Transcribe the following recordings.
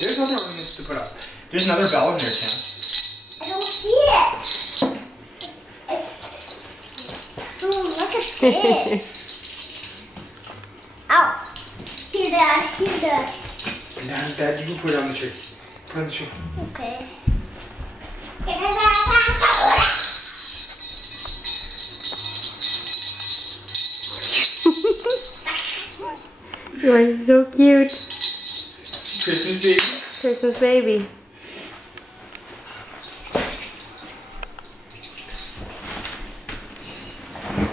there's other ornaments to put up. There's another bell in there, Chance. I don't see it. Oh, look at this. Ow. Here, Dad. Here, Dad. Dad, you can put it on the tree. Put it on the tree. Okay. You are so cute. Christmas baby. Christmas baby.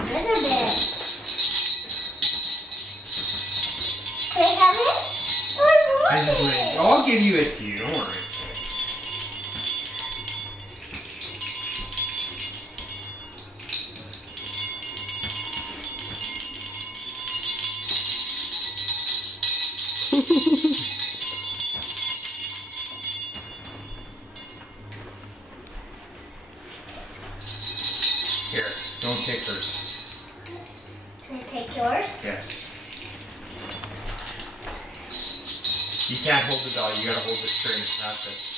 Another bear. Can I have it? I just went, I'll give you it to you, don't worry. Here, don't take hers. Can I take yours? Yes. You can't hold the bell, you gotta hold the string. That's it.